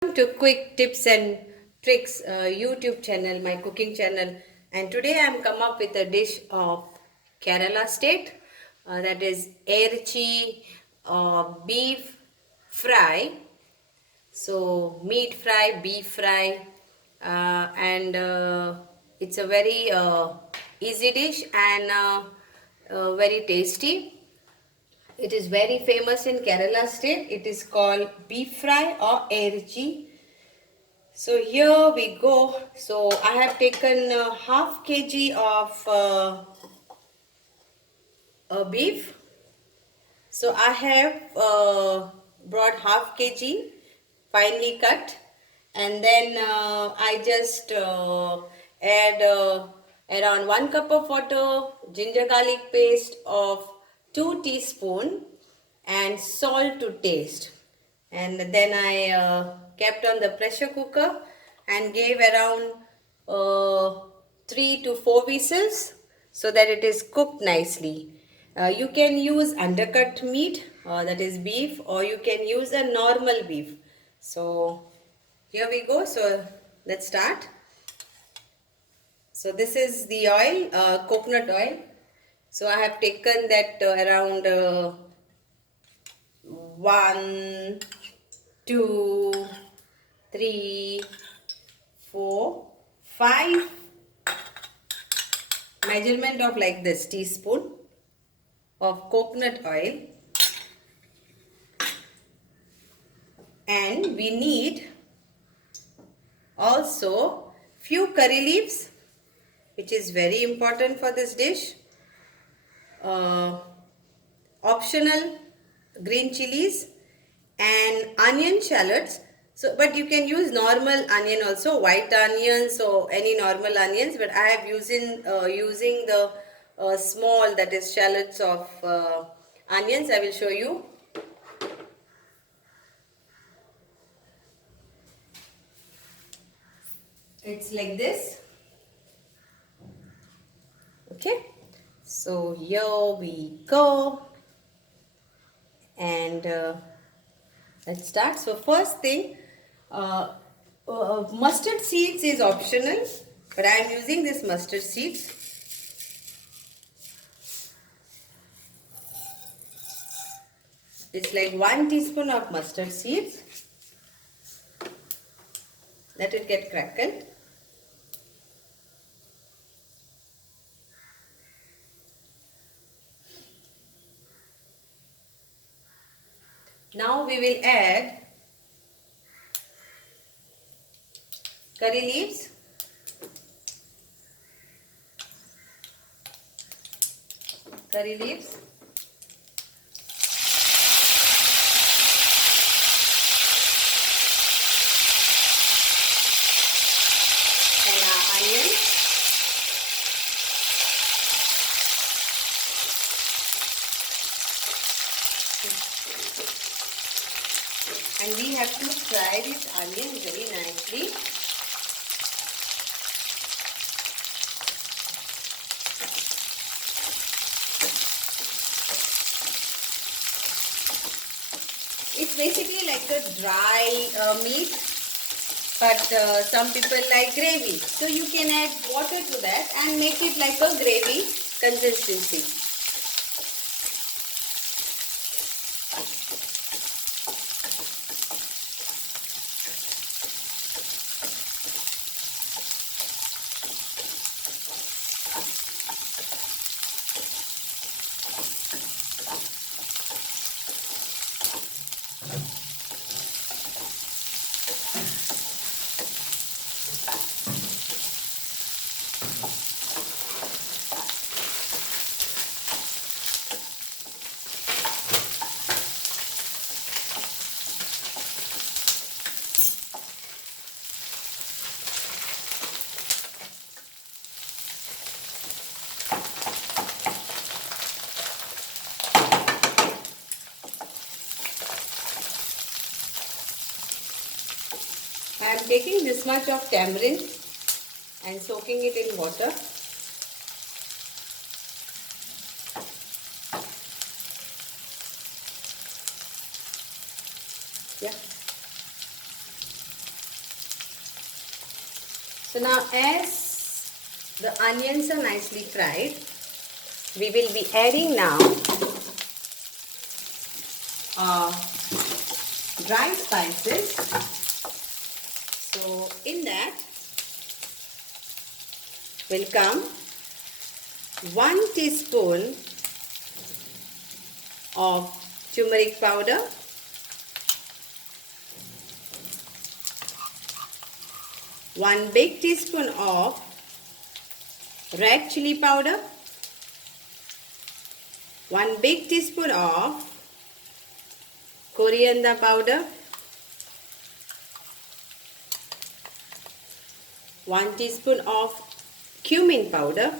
To Quick Tips and Tricks YouTube channel, my cooking channel, and today I am come up with a dish of Kerala state, that is Erchi beef fry. So meat fry, beef fry, and it's a very easy dish and very tasty. It is very famous in Kerala state. It is called beef fry or erchi. So here we go. So I have taken half kg of beef. So I have brought half kg finely cut, and then I just add around 1 cup of water, ginger garlic paste of 2 teaspoon, and salt to taste. And then I kept on the pressure cooker and gave around 3 to 4 whistles so that it is cooked nicely. You can use undercut meat, that is beef, or you can use a normal beef. So here we go. So let's start. So this is the oil, coconut oil. So I have taken that around 1, 2, 3, 4, 5 measurement of like this teaspoon of coconut oil, and we need also few curry leaves, which is very important for this dish, optional green chilies and onion shallots. So but you can use normal onion also, white onions or any normal onions, but I have using the small, that is shallots of onions. I will show you. It's like this. Okay, so here we go, and let's start. So first thing, mustard seeds is optional, but I am using this mustard seeds. It's like 1 teaspoon of mustard seeds. Let it get crackled. Now we will add curry leaves, curry leaves, and onions, and we have to fry this onion very nicely. It's basically like a dry meat, but some people like gravy. So you can add water to that and make it like a gravy consistency. I am taking this much of tamarind and soaking it in water. Yeah. So now as the onions are nicely fried, we will be adding now dry spices. So in that will come 1 teaspoon of turmeric powder, 1 big teaspoon of red chili powder, 1 big teaspoon of coriander powder, 1 teaspoon of cumin powder,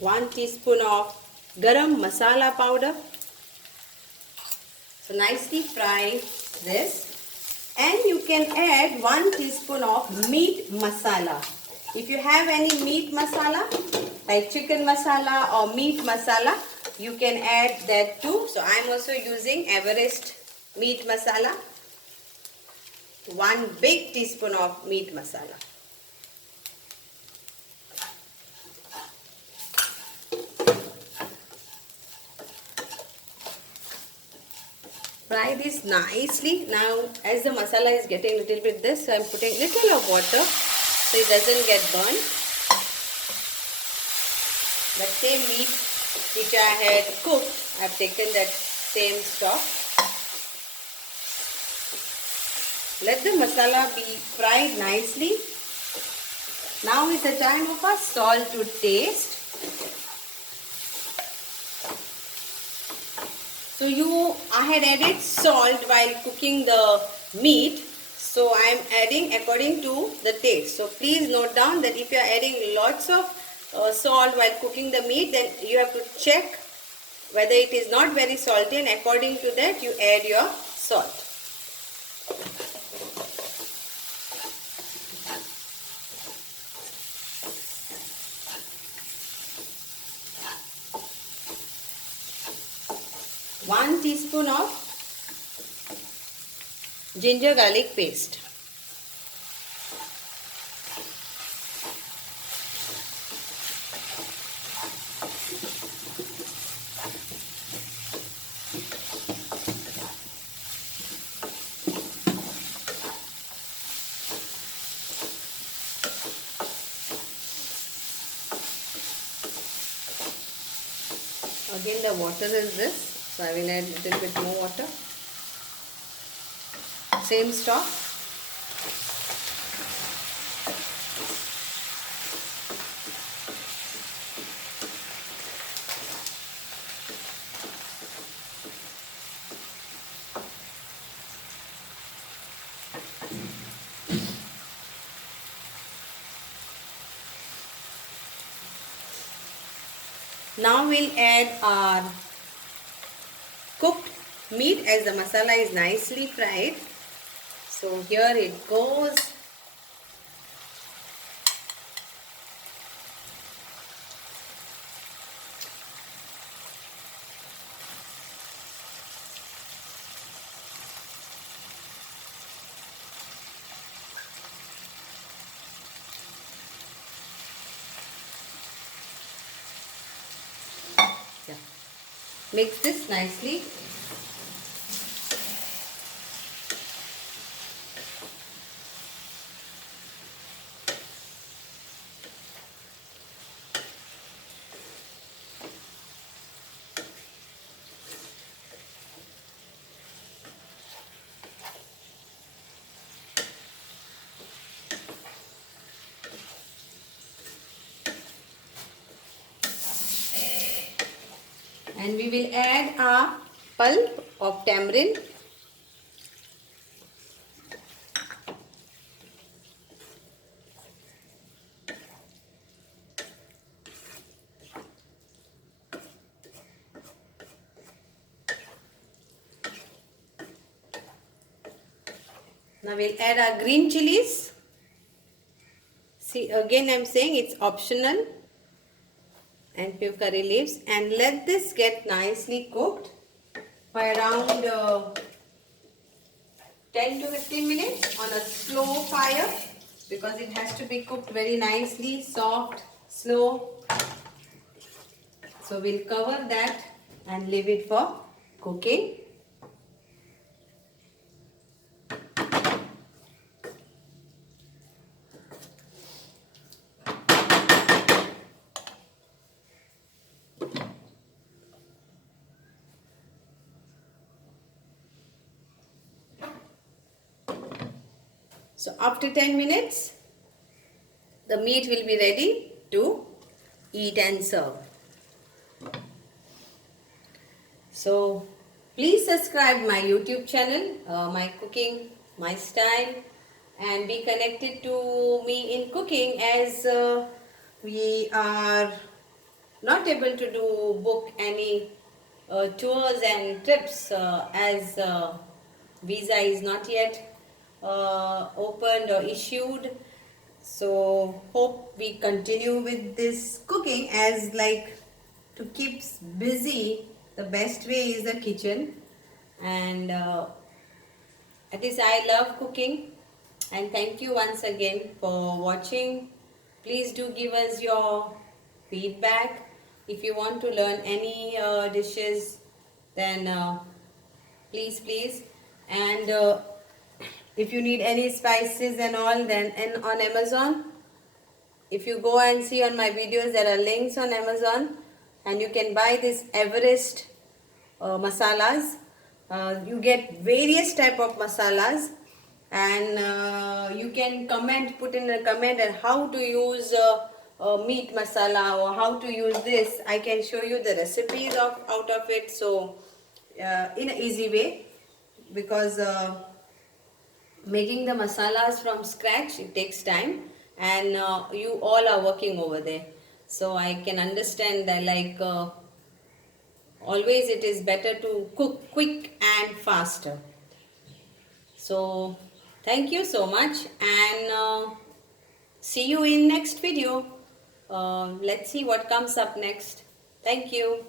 1 teaspoon of garam masala powder. So nicely fry this, and you can add 1 teaspoon of meat masala. If you have any meat masala like chicken masala or meat masala, you can add that too. So I am also using Everest meat masala, 1 big teaspoon of meat masala. Fry this nicely. Now as the masala is getting a little bit this, so I am putting little of water so it doesn't get burnt. The same meat which I had cooked, I have taken that same stock. Let the masala be fried nicely. Now is the time of our salt to taste. So I had added salt while cooking the meat. So I am adding according to the taste. So please note down that if you are adding lots of salt while cooking the meat, then you have to check whether it is not very salty, and according to that you add your salt. One teaspoon of ginger garlic paste. Again the water is this, so I will add a little bit more water. Same stock. Now we'll add our cooked meat as the masala is nicely fried. So here it goes. Mix this nicely. And we will add a pulp of tamarind. Now we'll add our green chilies. See, again I am saying it's optional. And few curry leaves, and let this get nicely cooked for around 10 to 15 minutes on a slow fire because it has to be cooked very nicely, soft, slow. So we'll cover that and leave it for cooking. So after 10 minutes, the meat will be ready to eat and serve. So please subscribe my YouTube channel, my cooking, my style, and be connected to me in cooking as we are not able to book any tours and trips as visa is not yet opened or issued. So hope we continue with this cooking as like to keep busy. The best way is the kitchen, and at least I love cooking. And thank you once again for watching. Please do give us your feedback. If you want to learn any dishes, then please. And if you need any spices and all, then on Amazon, if you go and see on my videos, there are links on Amazon, and you can buy this Everest masalas. You get various type of masalas, and you can put in a comment and how to use meat masala or how to use this. I can show you the recipes out of it. So in an easy way, because making the masalas from scratch, it takes time, and you all are working over there, so I can understand that, like always it is better to cook quick and faster. So thank you so much, and see you in next video. Let's see what comes up next. Thank you.